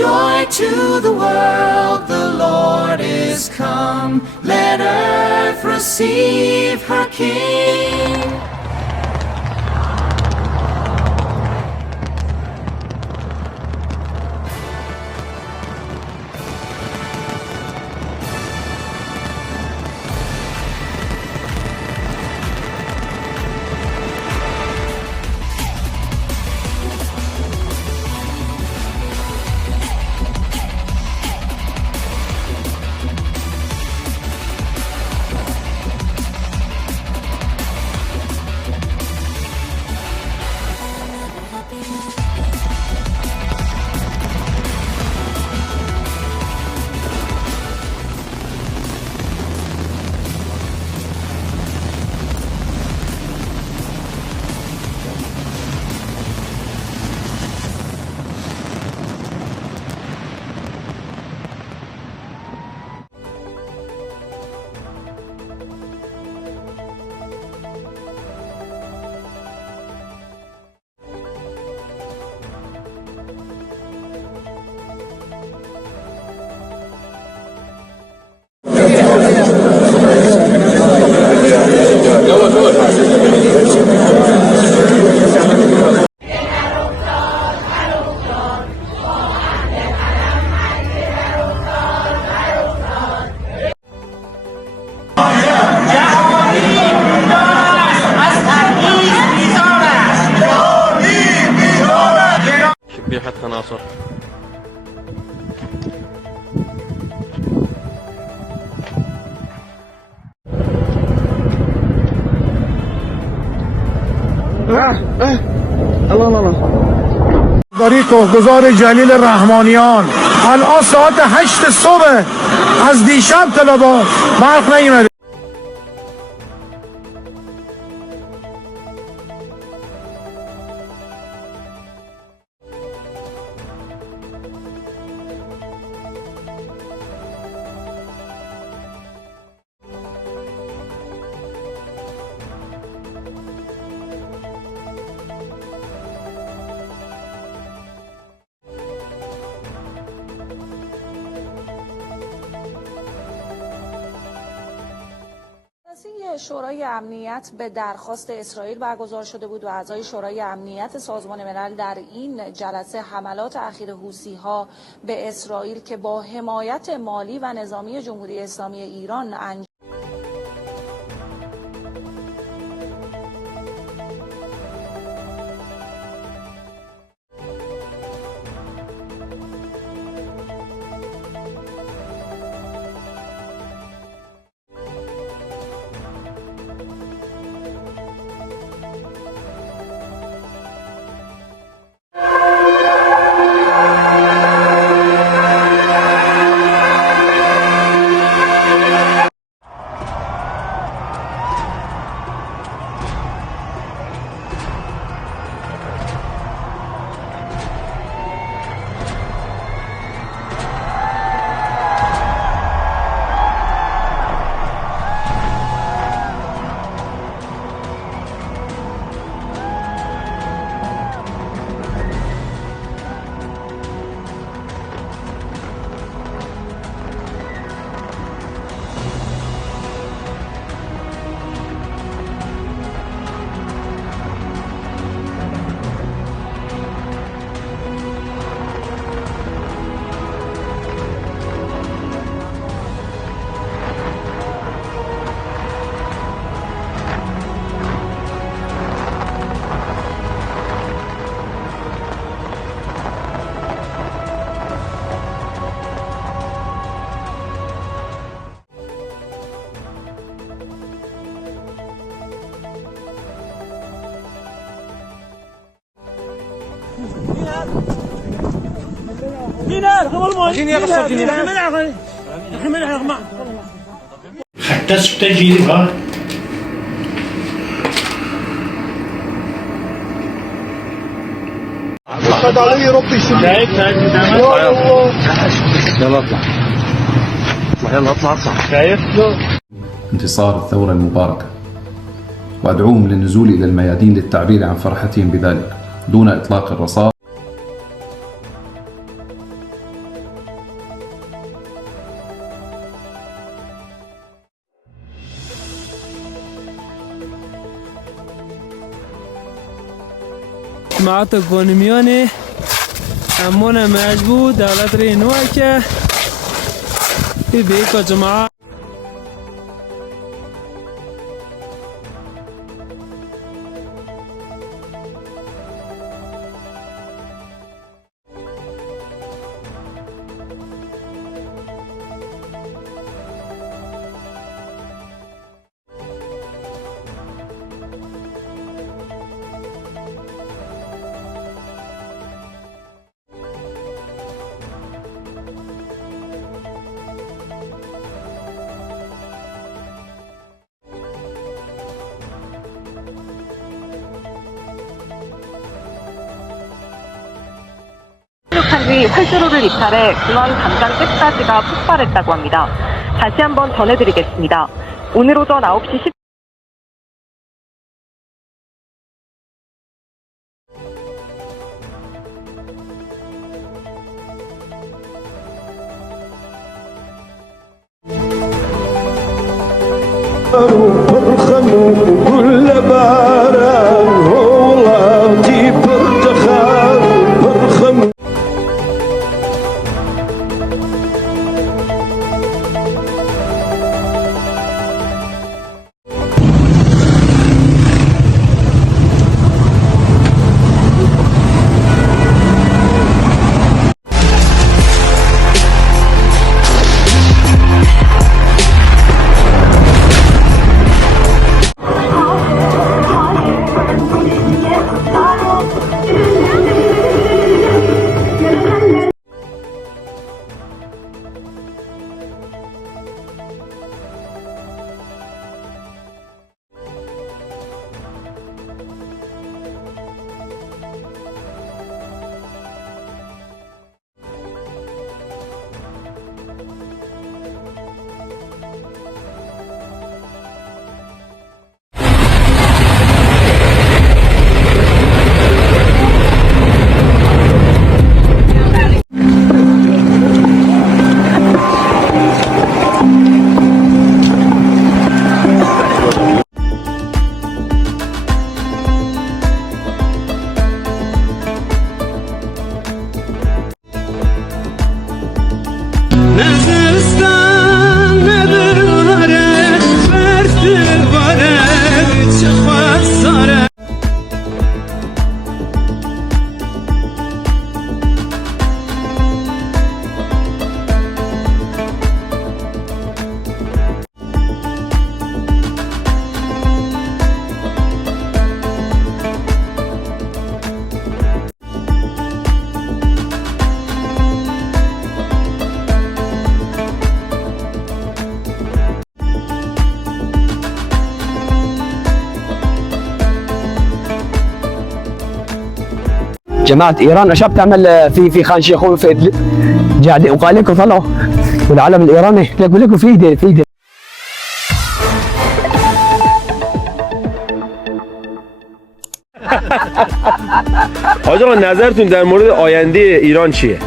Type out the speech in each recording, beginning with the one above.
Joy to the world, the Lord is come. Let earth receive her King. شبيحة تناصر. داری گذار جلیل رحمانیان الان ساعت 8 صبح از دیشب طلبا برق نیومده. شورای امنیت به درخواست اسرائیل برگزار شده بود و اعضای شورای امنیت سازمان ملل در این جلسه حملات اخیر حوثی‌ها به اسرائیل که با حمایت مالی و نظامی جمهوری اسلامی ایران انجام حتى تجربة قد علي ربي شايف يلا اطلع يلا اطلع شايف انتصار الثورة المباركة، وأدعوهم للنزول إلى الميادين للتعبير عن فرحتهم بذلك دون إطلاق الرصاص. اجتماعات کنمیانه امون مجبور دولت ری نوع که بیکا جماعت 탄이 활주로를 이탈해 중앙 담장 끝까지가 폭발했다고 합니다. 다시 한번 전해드리겠습니다. 오늘 오전 9시 10분 جماعة إيران أشاب تعمل في خان شيخون في إدلب قاعد وقال لكم طلعوا والعلم الإيراني يقول لكم في ايده آقا نظرتون در مورد آینده ایران چیه؟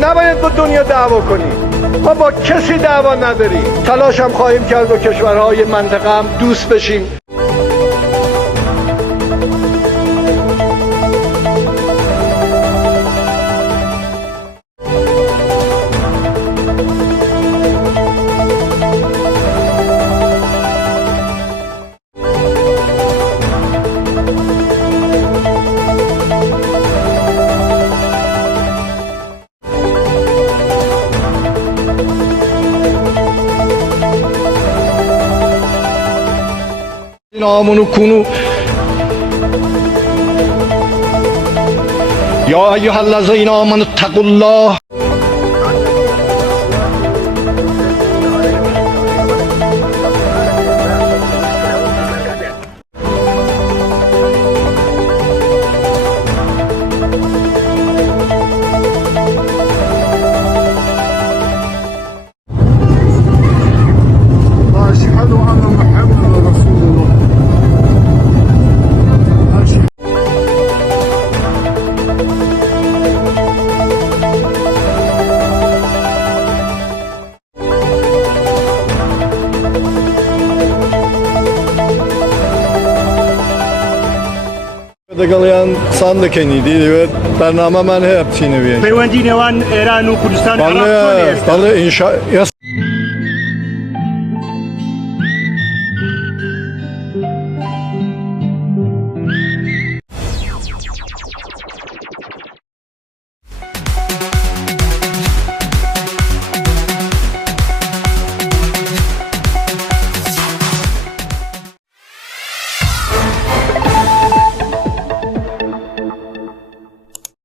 نباید با دنیا دعوا کنیم. ما با کسی دعوا نداریم. تلاش هم خواهیم کرد با کشورهای منطقه هم دوست بشیم. نامونو کونو يا أيها الذين آمنوا اتقوا الله أشهد أن محمد رسول الله. دقلیان ساند کنی دیدی برنامه من هست چینی بیای. پیوندی نوان ایران و کردستان بله انشاء.